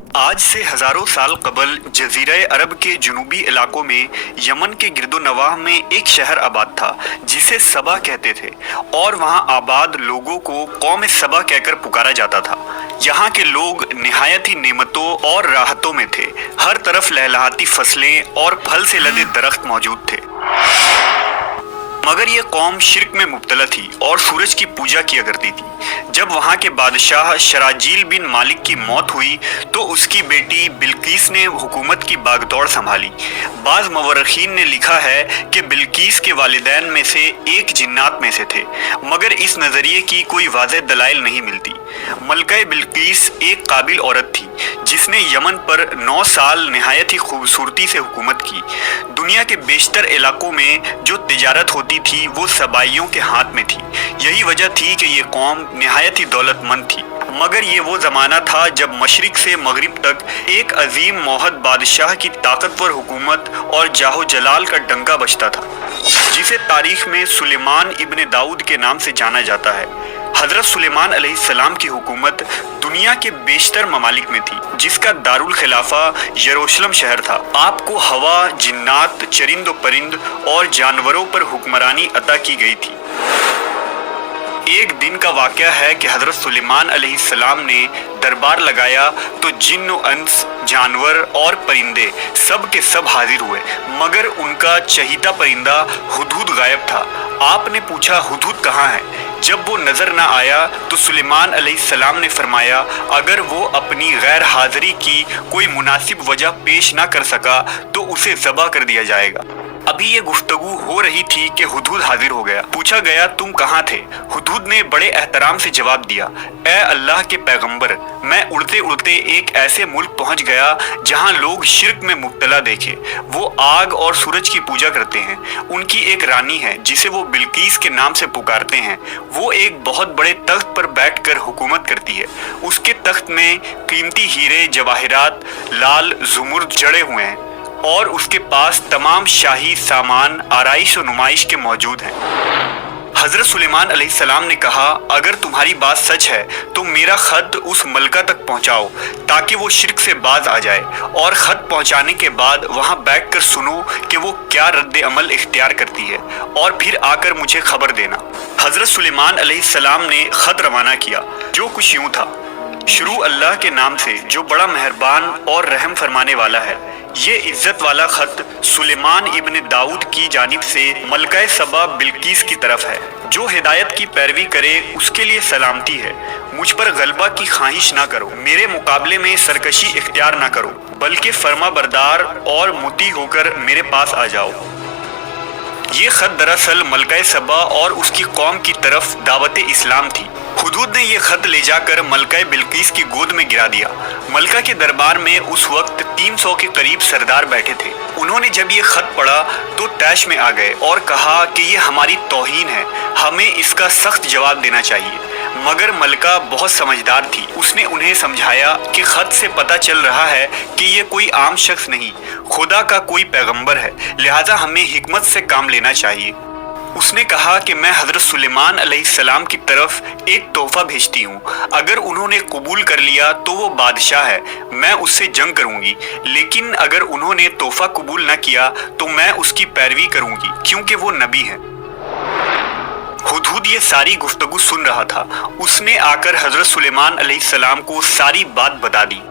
आज से हजारों साल कबल जजीरा अरब के जुनूबी इलाकों में यमन के गिरदो नवाह में एक शहर आबाद था जिसे सबा कहते थे और वहाँ आबाद लोगों को कौम सबा कहकर पुकारा जाता था। यहाँ के लोग निहायत ही नेमतों और राहतों में थे। हर तरफ लहलहाती फसलें और फल से लदे दरख्त मौजूद थे, मगर ये कौम शिर्क में मुब्तला थी और सूरज की पूजा किया करती थी। जब वहाँ के बादशाह शराजील बिन मालिक की मौत हुई तो उसकी बेटी बिल्कीस ने हुकूमत की बागदौड़ संभाली। बाज़ मवर्रखीन ने लिखा है कि बिल्कीस के वालिदैन में से एक जिन्नात में से थे, मगर इस नज़रिए की कोई वाज़ेह दलाइल नहीं मिलती। मलका बिल्कीस एक काबिल औरत थी जिसने यमन पर 9 साल निहायत ही खूबसूरती से हुकूमत की। दुनिया के बेशतर इलाकों में जो तिजारत होती थी वो सबाइयों के हाथ में थी। यही वजह थी कि ये कौम निहायत ही दौलतमंद थी। मगर ये वो ज़माना था जब मशरिक से मगरिब तक एक अजीम मोहद बादशाह की ताकतवर हुकूमत और जाहो जलाल का डंका बजता था, जिसे तारीख में सुलेमान इब्न दाऊद के नाम से जाना जाता है। हज़रत सुलेमान अलैहिस्सलाम की हुकूमत दुनिया के बेशतर ममालिक में थी, जिसका दारुल खिलाफा यरूशलेम शहर था। आपको हवा, जिन्नात, चरिंद व परिंद और जानवरों पर हुक्मरानी अता की गई थी। एक दिन का वाक़या है कि हज़रत सुलेमान अलैहिस्सलाम ने दरबार लगाया तो जिन्न व अंस, जानवर और परिंदे सब के सब हाजिर हुए, मगर उनका चहीता परिंदा हुदहुद गायब था। आपने पूछा, हुदहुद कहाँ है? जब वो नज़र न आया तो सुलेमान अलैहिस्सलाम ने फरमाया, अगर वो अपनी गैर हाज़िरी की कोई मुनासिब वजह पेश ना कर सका तो उसे ज़बह कर दिया जाएगा। अभी ये गुफ्तगू हो रही थी कि हुदहुद हाजिर हो गया। पूछा गया, तुम कहाँ थे? हुदहुद ने बड़े एहतराम से जवाब दिया, ए अल्लाह के पैगंबर, मैं उड़ते उड़ते एक ऐसे मुल्क पहुँच गया जहाँ लोग शिर्क में मुब्तला देखे। वो आग और सूरज की पूजा करते हैं। उनकी एक रानी है जिसे वो बिल्कीस के नाम से पुकारते हैं। वो एक बहुत बड़े तख्त पर बैठकर हुकूमत करती है। उसके तख्त में कीमती हीरे जवाहिरात लाल जुमुर्द जड़े हुए हैं और उसके पास तमाम शाही सामान आराइश और नुमाइश के मौजूद हैं। हज़रत सुलेमान अलैहिस्सलाम ने कहा, अगर तुम्हारी बात सच है तो मेरा ख़त उस मलका तक पहुंचाओ ताकि वो शिर्क से बाज आ जाए, और ख़त पहुंचाने के बाद वहां बैठकर सुनो कि वो क्या रद्द अमल इख्तियार करती है, और फिर आकर मुझे खबर देना। हज़रत सुलेमान अलैहिस्सलाम ने ख़त रवाना किया, जो कुछ यूँ था, शुरू अल्लाह के नाम से जो बड़ा मेहरबान और रहम फरमाने वाला है। ये इज्जत वाला खत सुलेमान इब्न दाऊद की जानिब से मलका सबा बिल्कीस की तरफ है। जो हिदायत की पैरवी करे उसके लिए सलामती है। मुझ पर गलबा की ख्वाहिश ना करो, मेरे मुकाबले में सरकशी इख्तियार ना करो, बल्कि फर्मा बरदार और मुती होकर मेरे पास आ जाओ। ये खत दरअसल मलका सबा और उसकी कौम की तरफ दावत इस्लाम थी। हुदहुद ने यह खत ले जाकर मलका बिल्कीस की गोद में गिरा दिया। मलका के दरबार में उस वक्त 300 के करीब सरदार बैठे थे। उन्होंने जब ये खत पढ़ा तो तैश में आ गए और कहा कि ये हमारी तौहीन है, हमें इसका सख्त जवाब देना चाहिए। मगर मलका बहुत समझदार थी। उसने उन्हें समझाया कि खत से पता चल रहा है कि ये कोई आम शख्स नहीं, खुदा का कोई पैगंबर है, लिहाजा हमें हिकमत से काम लेना चाहिए। उसने कहा कि मैं हज़रत सुलेमान अलैहिस्सलाम की तरफ एक तोहफा भेजती हूँ। अगर उन्होंने कबूल कर लिया तो वो बादशाह है, मैं उससे जंग करूँगी, लेकिन अगर उन्होंने तोहफा कबूल न किया तो मैं उसकी पैरवी करूँगी, क्योंकि वो नबी है। हुदहुद ये सारी गुफ्तगू सुन रहा था। उसने आकर हज़रत सुलेमान अलैहिस्सलाम को सारी बात बता दी।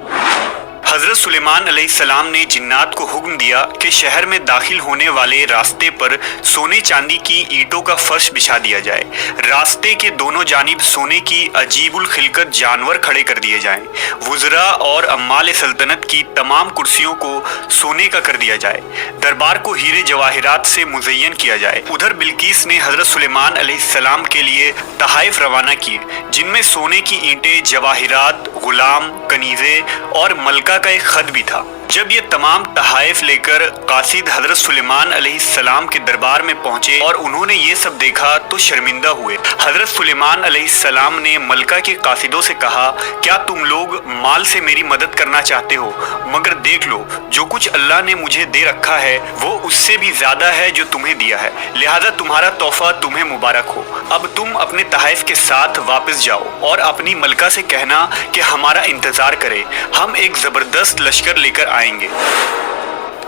हज़रत सुलेमान अलैहिस्सलाम ने जिन्नात को हुक्म दिया कि शहर में दाखिल होने वाले रास्ते पर सोने चांदी की ईंटों का फर्श बिछा दिया जाए। रास्ते के दोनों जानिब सोने की अजीबुल खिलकत जानवर खड़े कर दिए जाएं। वुज़रा और अम्माल सल्तनत की तमाम कुर्सियों को सोने का कर दिया जाए। दरबार को हीरे जवाहिरात से मुज़य्यन किया जाए। उधर बिल्कीस ने हज़रत सुलेमान अलैहिस्सलाम के लिए तहाइफ रवाना किए, जिनमें सोने की ईंटें, जवाहिरात, गुलाम, कनीज़े और मलका का एक खत भी था। जब ये तमाम तहाइफ लेकर कासिद हजरत सुलेमान अलैहिस्सलाम के दरबार में पहुंचे और उन्होंने ये सब देखा तो शर्मिंदा हुए। हजरत सुलेमान अलैहिस्सलाम ने मलका के कासिदों से कहा, क्या तुम लोग माल से मेरी मदद करना चाहते हो? मगर देख लो, जो कुछ अल्लाह ने मुझे दे रखा है वो उससे भी ज्यादा है जो तुम्हें दिया है, लिहाजा तुम्हारा तोहफा तुम्हें मुबारक हो। अब तुम अपने तहाइफ के साथ वापस जाओ और अपनी मलका से कहना कि हमारा इंतजार करे, हम एक जबरदस्त लश्कर लेकर आएंगे।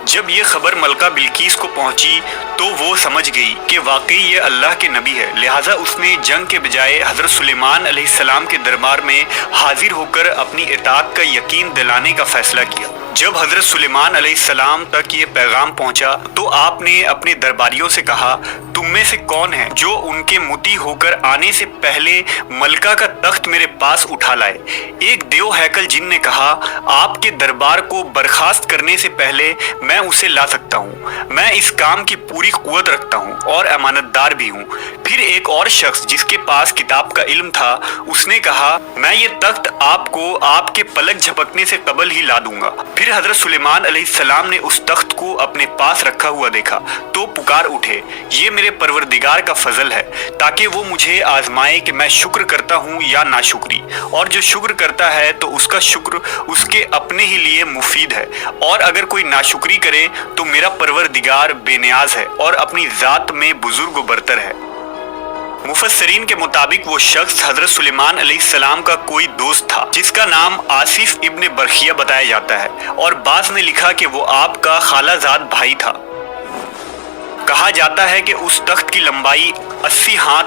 जब ये खबर मलका बिल्कीस को पहुंची तो वो समझ गई कि वाकई ये अल्लाह के नबी है, लिहाजा उसने जंग के बजाय हजरत सुलेमान अलैहिस्सलाम के दरबार में हाजिर होकर अपनी इताअत का यकीन दिलाने का फैसला किया। जब हजरत सुलेमान अलैहिस्सलाम तक ये पैगाम पहुंचा तो आपने अपने दरबारियों से कहा, तुम में से कौन है जो उनके मुती होकर आने से पहले मलका का तख्त मेरे पास उठा लाए? एक देव हैकल जिन ने कहा, आपके दरबार को बर्खास्त करने से पहले मैं उसे ला सकता हूँ, मैं इस काम की पूरी कुव्वत रखता हूँ और अमानतदार भी हूँ। फिर एक और शख्स जिसके पास किताब का इल्म था, उसने कहा, मैं ये तख्त आपको आपके पलक झपकने से कबल ही ला दूंगा। फिर हजरत सुलेमान अलैहिस्सलाम ने उस तख्त को अपने पास रखा हुआ देखा तो पुकार उठे, ये मेरे परवरदिगार का फजल है ताकि वो मुझे आजमाए कि मैं शुक्र करता हूँ या नाशुक्री, और जो शुक्र करता है तो उसका शुक्र उसके अपने ही लिए मुफीद है, और अगर कोई नाशुक्री करे तो मेरा परवरदिगार बेनियाज है और अपनी जात में बुजुर्ग व बरतर है। मुफस्सरीन के मुताबिक वो शख्स हजरत सुलेमान अलैहिस्सलाम का कोई दोस्त था जिसका नाम आसिफ इब्न बरखिया बताया जाता है, और बाज़ ने लिखा कि वो आपका खालाजाद भाई था। कहा जाता है कि उस तख्त की लंबाई 80 हाथ,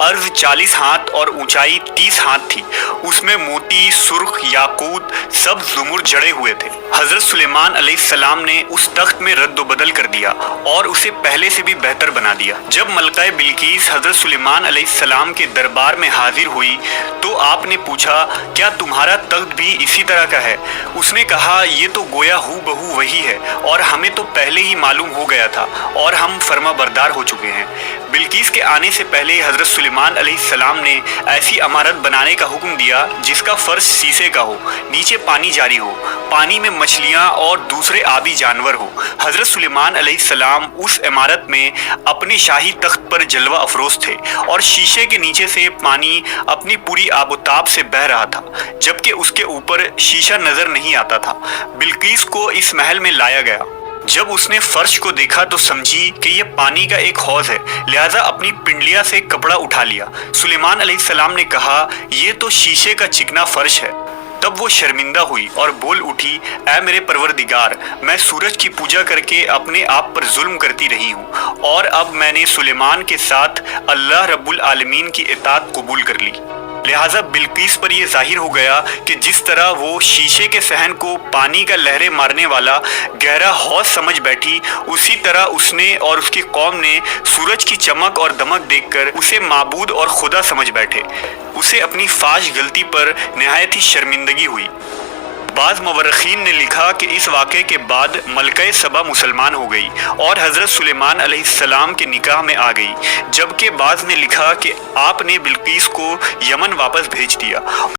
अर्ज 40 हाथ और ऊंचाई 30 हाथ थी। उसमें मोती, सुर्ख, याकूत, सब ज़ुमुर जड़े हुए थे। हजरत सुलेमान अलैहिस्सलाम ने उस तख्त में रद्द बदल कर दिया और उसे पहले से भी बेहतर बना दिया। जब मलका बिल्कीस हजरत सुलेमान अलैहिस्सलाम के दरबार में हाजिर हुई तो आपने पूछा, क्या तुम्हारा तख्त भी इसी तरह का है? उसने कहा, ये तो गोया हू बहू वही है और हमें तो पहले ही मालूम हो गया था और हम फर्मा बरदार हो चुके हैं। बिल्कीस के आने से पहले हजरत सुलेमान अलैहिस्सलाम ने ऐसी इमारत बनाने का हुक्म दिया जिसका फर्श शीशे का हो, नीचे पानी जारी हो, पानी में मछलियां और दूसरे आबी जानवर हो। हजरत सुलेमान अलैहिस्सलाम उस इमारत में अपने शाही तख्त पर जलवा अफरोज थे और शीशे के नीचे से पानी अपनी पूरी आबोताब से बह रहा था, जबकि उसके ऊपर शीशा नजर नहीं आता था। बिल्कीस को इस महल में लाया गया। जब उसने फर्श को देखा तो समझी कि यह पानी का एक हौज है, लिहाजा अपनी पिंडलिया से कपड़ा उठा लिया। सुलेमान अलैहिस्सलाम ने कहा, यह तो शीशे का चिकना फर्श है। तब वो शर्मिंदा हुई और बोल उठी, ऐ मेरे परवरदिगार, मैं सूरज की पूजा करके अपने आप पर जुल्म करती रही हूँ और अब मैंने सुलेमान के साथ अल्लाह रब्बुल आलमीन की इताअत कबूल कर ली। लिहाजा बिल्कीस पर यह जाहिर हो गया कि जिस तरह वो शीशे के सहन को पानी का लहरें मारने वाला गहरा हौज समझ बैठी, उसी तरह उसने और उसकी कौम ने सूरज की चमक और दमक देखकर उसे माबूद और खुदा समझ बैठे। उसे अपनी फाश गलती पर निहायत ही शर्मिंदगी हुई। बाज़ मवर्रखीन ने लिखा कि इस वाक़े के बाद मलका सबा मुसलमान हो गई और हज़रत सुलेमान अलैहिस्सलाम के निकाह में आ गई, जबकि बाज़ ने लिखा कि आपने बिल्कीस को यमन वापस भेज दिया।